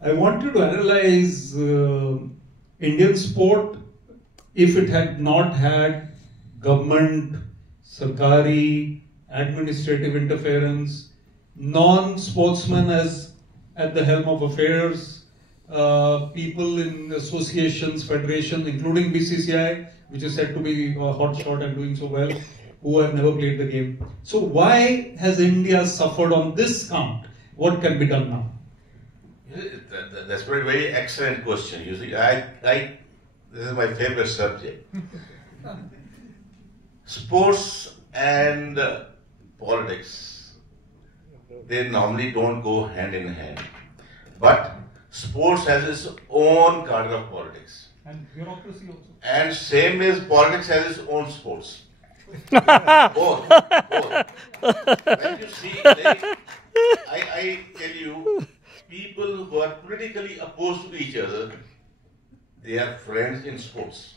I want you to analyze Indian sport if it had not had government, sarkari, administrative interference, non-sportsmen as at the helm of affairs, people in associations, federations, including BCCI, which is said to be a hot shot and doing so well, who have never played the game. So why has India suffered on this count? What can be done now? That's a very excellent question. You see, this is my favorite subject. Sports and politics, they normally don't go hand in hand. But sports has its own cadre of politics. And bureaucracy also. And same as politics has its own sports. Both. When you see, like, I tell you, people who are politically opposed to each other, they are friends in sports.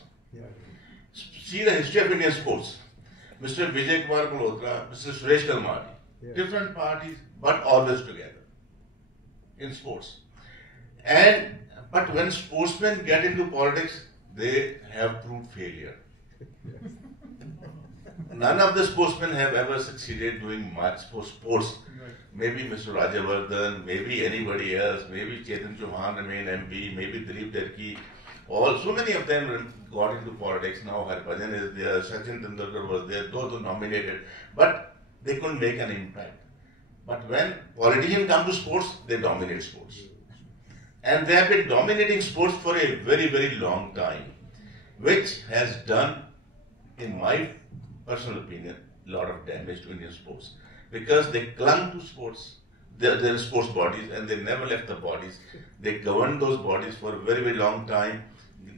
See the history of Indian sports. Mr. Vijay Lokapally, Mr. Suresh Kanwar, different parties, but always together in sports. But when sportsmen get into politics, they have proved failure. None of the sportsmen have ever succeeded doing much for sports. Maybe Mr. Rajavardhan, maybe anybody else, maybe Chetan Chauhan remained MP, maybe Dilip Derki. So many of them got into politics. Now Harbhajan is there, Sachin Tendulkar was there, those were nominated, but they couldn't make an impact. But when politicians come to sports, they dominate sports. And they have been dominating sports for a very, very long time, which has done, in my personal opinion, a lot of damage to Indian sports. Because they clung to sports, their sports bodies, and they never left the bodies. They governed those bodies for a very, very long time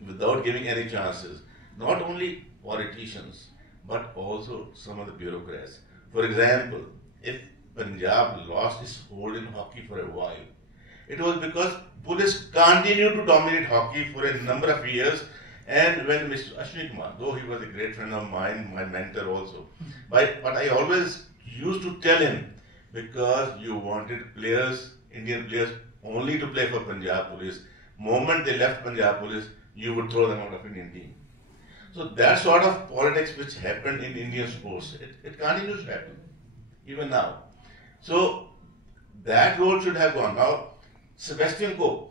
without giving any chances. Not only politicians, but also some of the bureaucrats. For example, if Punjab lost its hold in hockey for a while, it was because police continued to dominate hockey for a number of years. And when Mr. Ashwini Kumar, though he was a great friend of mine, my mentor also, but I always used to tell him, because you wanted players, Indian players, only to play for Punjab Police. Moment they left Punjab Police, you would throw them out of Indian team. So that sort of politics which happened in Indian sports, it continues to happen, even now. So that road should have gone. Now, Sebastian Coe,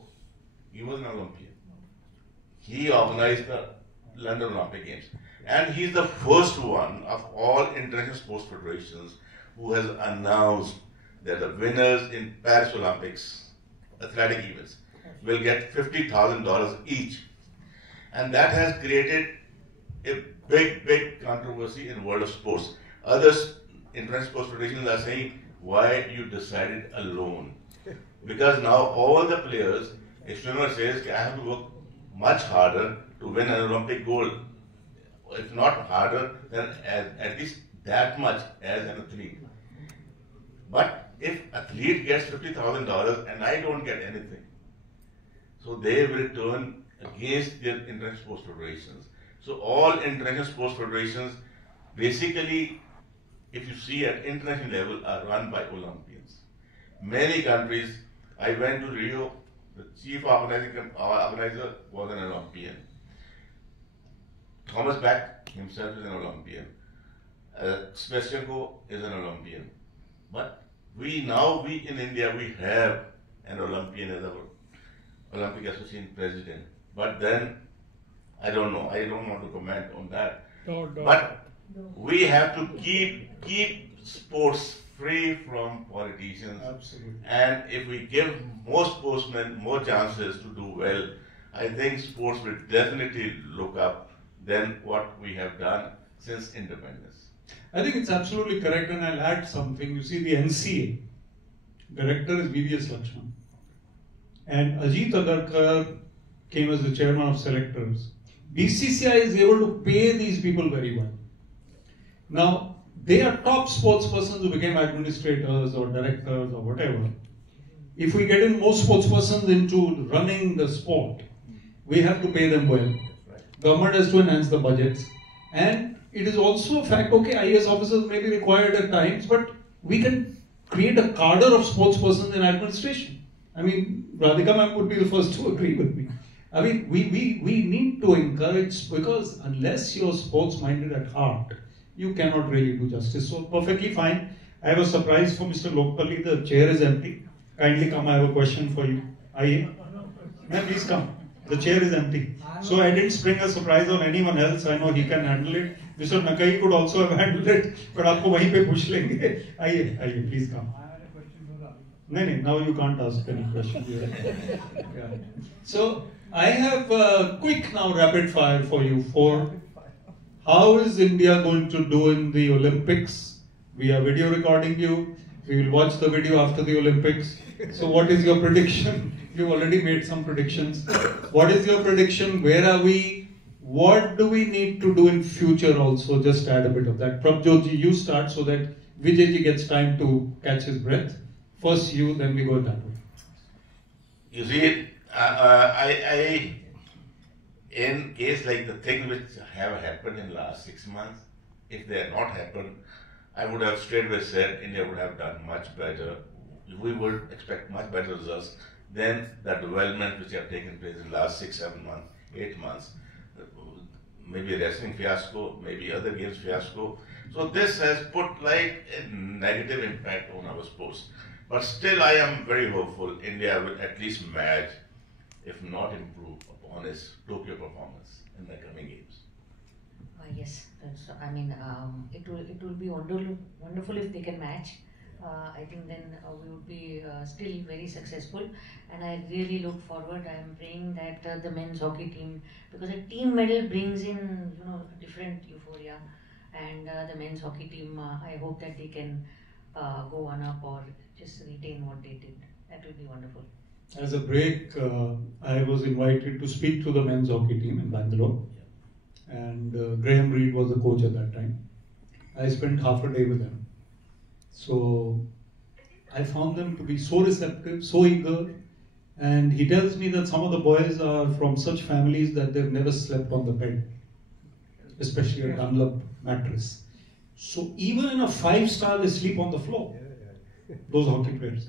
he was an Olympian. He organized the London Olympic Games. And he's the first one of all international sports federations who has announced that the winners in Paris Olympics, athletic events, will get $50,000 each. And that has created a big, big controversy in the world of sports. Other international sports federations are saying, why you decided alone? Because now all the players, a swimmer says, I have to work much harder to win an Olympic gold. If not harder, then at least that much as an athlete. But if athlete gets $50,000 and I don't get anything, so they will turn against their international sports federations. So all international sports federations, basically, if you see at international level, are run by Olympians. Many countries, I went to Rio, the chief organizer was an Olympian. Thomas Bach himself is an Olympian. Sebastian Coe is an Olympian. But we in India, we have an Olympian as our Olympic Association president. But then, I don't know, I don't want to comment on that. But we have to keep sports free from politicians. Absolutely. And if we give more sportsmen more chances to do well, I think sports will definitely look up than what we have done since independence. I think it's absolutely correct, and I'll add something. You see, the NCA director is VVS Lakshman, and Ajit Agarkar came as the chairman of selectors. BCCI is able to pay these people very well. Now, they are top sports persons who became administrators or directors or whatever. If we get in more sports persons into running the sport, we have to pay them well. Government has to enhance the budgets. And it is also a fact, okay, IAS officers may be required at times, but we can create a cadre of sports persons in administration. I mean, Radhika ma'am would be the first to agree with me. I mean, we need to encourage, because unless you're sports-minded at heart, you cannot really do justice. So perfectly fine. I have a surprise for Mr. Lokapally. The chair is empty. Kindly come, I have a question for you. Aye. Ma'am, please come. The chair is empty. So I didn't spring a surprise on anyone else. I know he can handle it. Mr. Nakai could also have handled it. But आपको वहीं पे पूछ लेंगे. आइए, please come. No, now you can't ask any questions. Yeah. So I have a quick now rapid fire for you. For how is India going to do in the Olympics? We are video recording you. We will watch the video after the Olympics. So what is your prediction? You've already made some predictions. What is your prediction? Where are we? What do we need to do in future also? Just add a bit of that. Prabhjot ji, you start so that Vijay ji gets time to catch his breath. First you, then we go that way. You see, in case like the things which have happened in the last 6 months, if they had not happened, I would have straight away said India would have done much better. We would expect much better results than the development which have taken place in the last 6, 7 months, 8 months. Maybe wrestling fiasco, maybe other games fiasco. So this has put like a negative impact on our sports. But still I am very hopeful India will at least match, if not improve upon its Tokyo performance in the coming games. Yes, I mean, it will be wonderful if they can match. I think then we would be still very successful, and I really look forward. I am praying that the men's hockey team, because a team medal brings in a different euphoria, and the men's hockey team, I hope that they can go one up or just retain what they did. That will be wonderful. As a break, I was invited to speak to the men's hockey team in Bangalore, and Graham Reed was the coach at that time. I spent half a day with them. So I found them to be so receptive, so eager, and he tells me that some of the boys are from such families that they've never slept on the bed, especially a Dunlop mattress. So even in a 5-star, they sleep on the floor, those hockey players,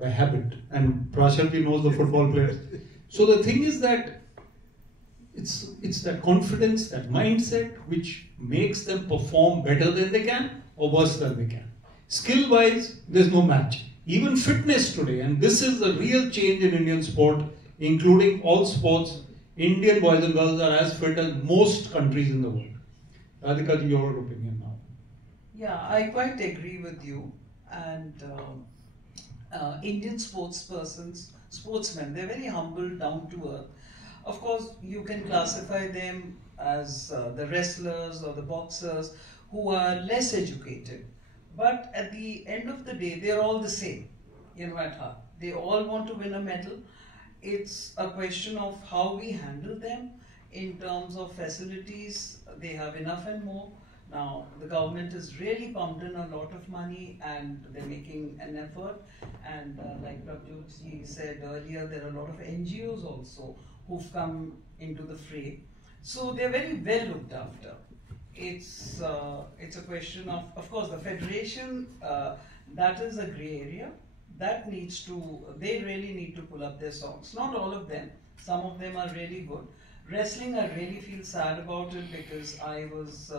by habit. And Prashalji knows the football players. So the thing is that it's that confidence, that mindset, which makes them perform better than they can or worse than they can. Skill-wise, there's no match. Even fitness today, and this is a real change in Indian sport, including all sports, Indian boys and girls are as fit as most countries in the world. Radhika, your opinion now? Yeah, I quite agree with you. And Indian sportsmen, they're very humble, down to earth. Of course, you can classify them as the wrestlers or the boxers who are less educated. But at the end of the day, they're all the same, at heart. They all want to win a medal. It's a question of how we handle them in terms of facilities. They have enough and more. Now, the government has really pumped in a lot of money and they're making an effort. And like Prabhjot said earlier, there are a lot of NGOs also who've come into the fray. So they're very well looked after. It's a question of course, the federation, that is a grey area. They really need to pull up their socks. Not all of them. Some of them are really good. Wrestling, I really feel sad about it because I was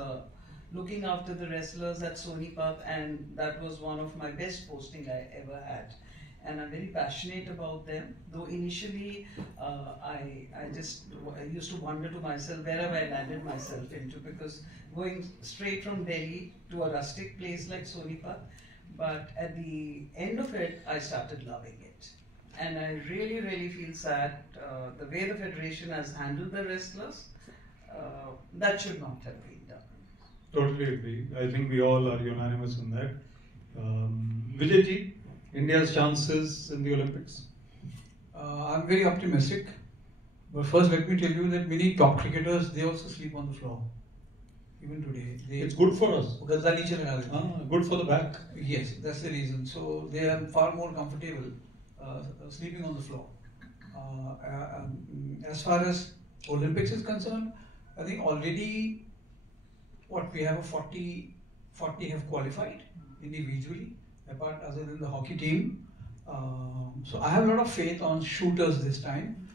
looking after the wrestlers at Sonipat, and that was one of my best posting I ever had. And I'm very passionate about them. Though initially, I used to wonder to myself, where have I landed myself into? Because going straight from Delhi to a rustic place like Sonipat, but at the end of it, I started loving it. And I really, really feel sad the way the federation has handled the wrestlers. That should not have been done. Totally agree. I think we all are unanimous in that. Vijay ji, India's chances in the Olympics? I'm very optimistic. But first, let me tell you that many top cricketers, they also sleep on the floor. Even today. It's good for us. Good for the back. Yes, that's the reason. So they are far more comfortable sleeping on the floor. As far as Olympics is concerned, I think already we have a 40 have qualified individually, apart other than the hockey team. So I have a lot of faith on shooters this time.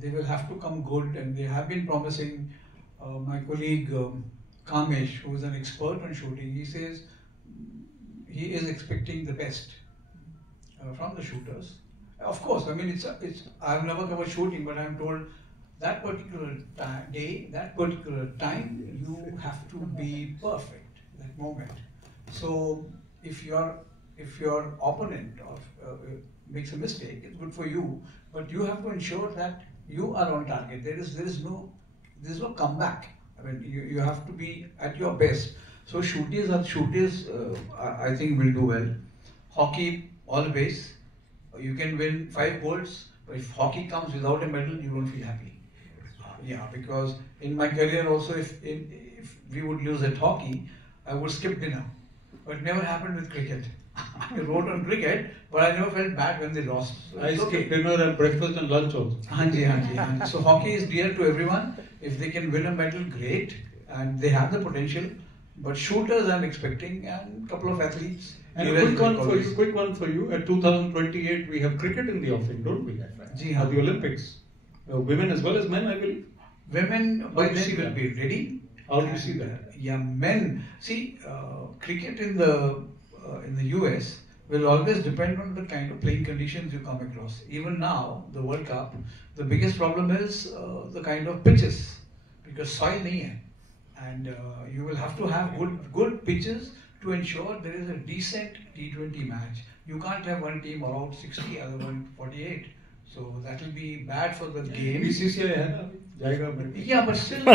They will have to come good, and they have been promising. My colleague Kamesh, who is an expert on shooting, he says he is expecting the best from the shooters. Of course, I mean I've never covered shooting, but I'm told that particular day, that particular time, you have to be perfect that moment. So if your opponent makes a mistake, it's good for you, but you have to ensure that you are on target. There is no comeback. I mean, you have to be at your best. So shooters, I think will do well. Hockey, always. You can win 5 golds, but if hockey comes without a medal, you won't feel happy. Yeah, because in my career also, if we would lose at hockey, I would skip dinner. But it never happened with cricket. I wrote on cricket, but I never felt bad when they lost. So I skip dinner and breakfast and lunch also. Hanji. So hockey is dear to everyone. If they can win a medal, great, and they have the potential. But shooters, I'm expecting, and a couple of athletes. And a quick one for you. At 2028, we have cricket in the offing, don't we? At the Olympics. Women as well as men, I believe. Women by then will be ready. How do you see that? Yeah, men. See, cricket in the US will always depend on the kind of playing conditions you come across. Even now, the World Cup, the biggest problem is the kind of pitches, because soil nahi hai. And you will have to have good pitches to ensure there is a decent T20 match. You can't have one team around 60, other one 48. So that will be bad for the game. BCCI hai na? Yeah, but still.